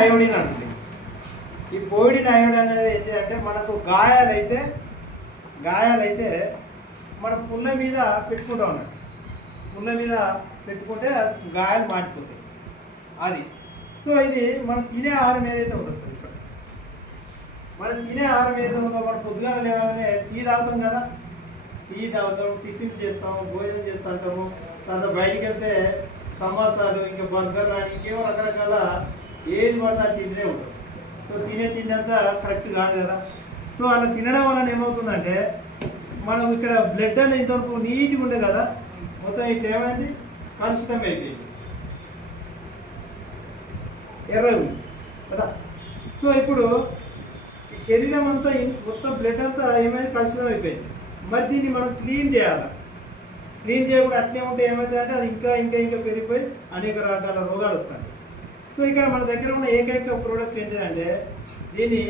Iodine అంటుంది. ఈ పోయిడిన్ iodine అనేది ఏంటంటే మనకు గాయాలైతే మనం పుల్ల మీద పెట్టుకుంటాం అన్నట్టు. పుల్ల మీద పెట్టుకుంటే గాయాలు మాడిపోతాయి అది. సో ఇది మనం తినే ఆహారం ఏదైతే ఉంటుంది ఇక్కడ, మనం తినే ఆహారం ఏదైతే ఉందో మనం పొద్దుగాల లేవాలని టీ తాగుతాం కదా, టీ తాగుతాం, టిఫిన్స్ చేస్తాము, భోజనం చేస్తుంటాము. తర్వాత బయటికి వెళ్తే సమోసాలు ఇంకా బర్గర్ అని ఇంకేమో రకరకాల ఏది పడితే అది తింటూనే ఉంటాం. సో తిండంతా కరెక్ట్ కాదు కదా. సో అలా తినడం వలన ఏమవుతుందంటే మనం ఇక్కడ బ్లడ్ అనేది ఇంతవరకు నీట్గా ఉండే కదా, మొత్తం ఇట్లా ఏమైంది కలుషితం అయిపోయింది, ఎర్రగా ఉంది కదా. సో ఇప్పుడు ఈ శరీరం అంతా మొత్తం బ్లడ్ అంతా ఏమైంది కలుషితం అయిపోయింది. మరి దీన్ని మనం క్లీన్ చేయాలి. క్లీన్ చేయకుండా అట్నే ఉంటే ఏమవుతుందంటే అది ఇంకా ఇంకా ఇంకా పెరిగిపోయి అనేక రకాల రోగాలు వస్తాయి. సో ఇక్కడ మన దగ్గర ఉన్న ఏకైక ప్రోడక్ట్ ఏంటిదంటే దీన్ని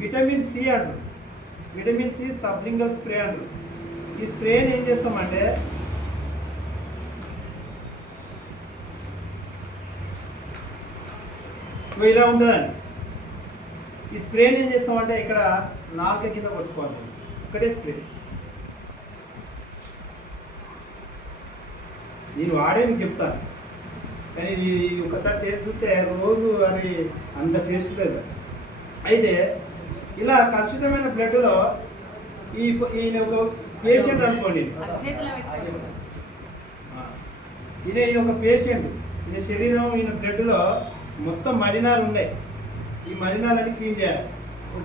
విటమిన్ సి అంటారు. విటమిన్ సి సబ్లింగల్ స్ప్రే అంటారు. ఈ స్ప్రేని ఏం చేస్తామంటే ఇలా ఉంటుందండి. ఈ స్ప్రేని ఏం చేస్తామంటే ఇక్కడ నాలుక కింద పట్టుకోవాలి, ఒకటే స్ప్రే. నేను వాడే మీకు చెప్తాను, కానీ ఇది ఒకసారి టేస్ట్ చూస్తే రోజు అది అంత టేస్ట్ లేదు. అయితే ఇలా కలుషితమైన బ్లడ్లో ఈయన ఒక పేషెంట్ అనుకోండి, ఈయన ఒక పేషెంట్, ఈయన శరీరం ఈయన బ్లడ్లో మొత్తం మలినాలు ఉన్నాయి. ఈ మలినాలని క్లీన్ చేయాలి.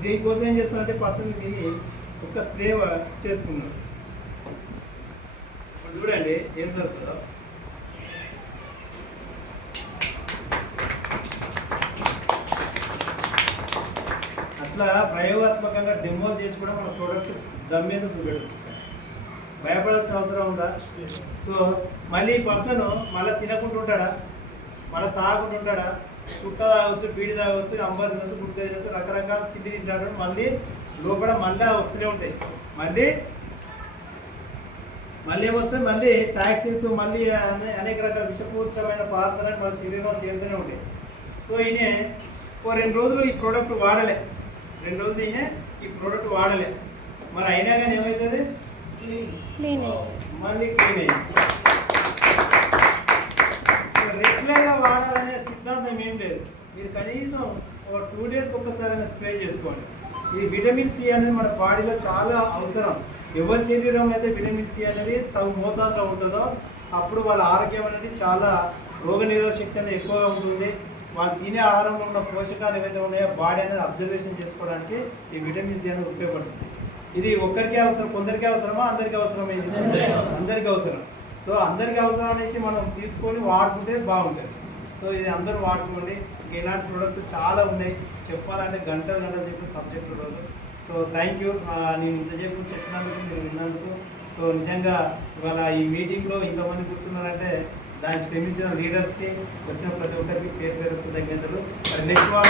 దీనికోసం ఏం చేస్తామంటే పర్సన్ దీన్ని ఒక స్ప్రే చేసుకున్నాం. ఇప్పుడు చూడండి ఏం జరుగుతుందో. అట్లా ప్రయోగాత్మకంగా డెమో చేసి కూడా మన ప్రోడక్ట్ దమ్ మీద చూపెట్టచ్చు. భయపడాల్సిన అవసరం ఉందా? సో మళ్ళీ ఈ పర్సన్ మళ్ళీ తినకుండా ఉంటాడా, మళ్ళీ తాగకుండా ఉంటాడా? చుట్ట తాగవచ్చు, బీడి తాగవచ్చు, అంబర్ తినచ్చు, గుడ్డ తినచ్చు, రకరకాల తిండి తింటాడు. మళ్ళీ లోపల మళ్ళీ వస్తూనే ఉంటాయి. మళ్ళీ ఏమొస్తాయి, మళ్ళీ టాక్సిన్స్, మళ్ళీ అనేక రకాల విషపూరితమైన పదార్థాలను మన శరీరంలో చేరుతూనే ఉంటాయి. సో ఈయన 2 రోజులు ఈ ప్రోడక్ట్ వాడలే, 2 రోజులు ఈయన ఈ ప్రోడక్ట్ వాడలే. మరి అయినా కానీ ఏమవుతుంది, మళ్ళీ క్లీన్ అయింది. రెగ్యులర్గా వాడాలనే సిద్ధాంతం ఏం లేదు. మీరు కనీసం ఒక 2 డేస్కి ఒక్కసారైనా స్ప్రే చేసుకోండి. ఈ విటమిన్ సి అనేది మన బాడీలో చాలా అవసరం. ఎవరి శరీరంలో అయితే విటమిన్ సి అనేది తగు మోతాదులో ఉంటుందో అప్పుడు వాళ్ళ ఆరోగ్యం అనేది చాలా రోగనిరోధక శక్తి అనేది ఎక్కువగా ఉంటుంది. వాళ్ళు తినే ఆహారంలో ఉన్న పోషకాలు ఏవైతే ఉన్నాయో బాడీ అనేది అబ్జర్వేషన్ చేసుకోవడానికి ఈ విటమిన్ సి అనేది ఉపయోగపడుతుంది. ఇది ఒక్కరికే అవసరం, కొందరికే అవసరమా, అందరికీ అవసరమా? ఇది అందరికీ అవసరం. సో అందరికీ అవసరం అనేసి మనం తీసుకొని వాడుకుంటే బాగుంటుంది. సో ఇది అందరూ వాడుకోండి. ఇలాంటి ప్రొడక్ట్స్ చాలా ఉన్నాయి, చెప్పాలంటే గంటలు చెప్పిన సబ్జెక్ట్ రోజు. సో థ్యాంక్ యూ, నేను ఇంతసేపు చెప్పినందుకు, మీరు విన్నందుకు. సో నిజంగా ఇవాళ ఈ మీటింగ్లో ఇంతమంది కూర్చున్నారంటే దానికి శ్రమించిన లీడర్స్కి, వచ్చిన ప్రతి ఒక్కరికి పేరు కృతజ్ఞతలు. నెక్స్ట్